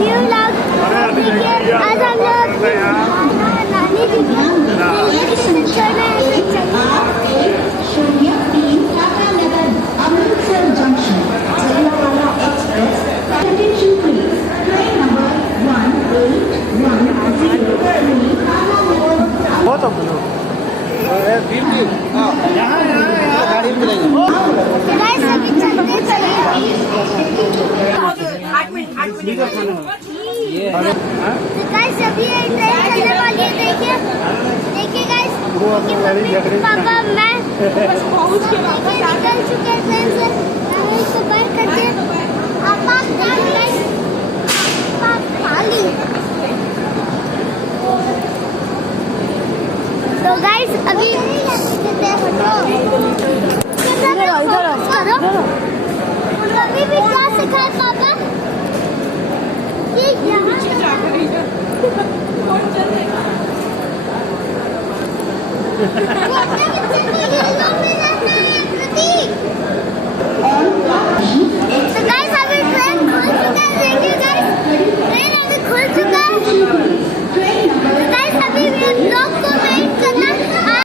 New vlog. देखिए आज हम लोग नानी जी के रेलवे स्टेशन चलने Amritsar junction Jallianwala express attention please train number 18103 बहुत अब गाड़ी में चलेंगे। गाइस अभी चलते चले। तो गाइस अभी ये ट्रेन चलने वाली है। देखिए देखिए गाइस, पापा मैं पहुंच के वापस निकल चुके हैं ट्रेन से। इसको बंद कर दे। आप जान गाइस खाली। तो गाइस अभी अभी भी क्या सिखाए पापा? ये यहाँ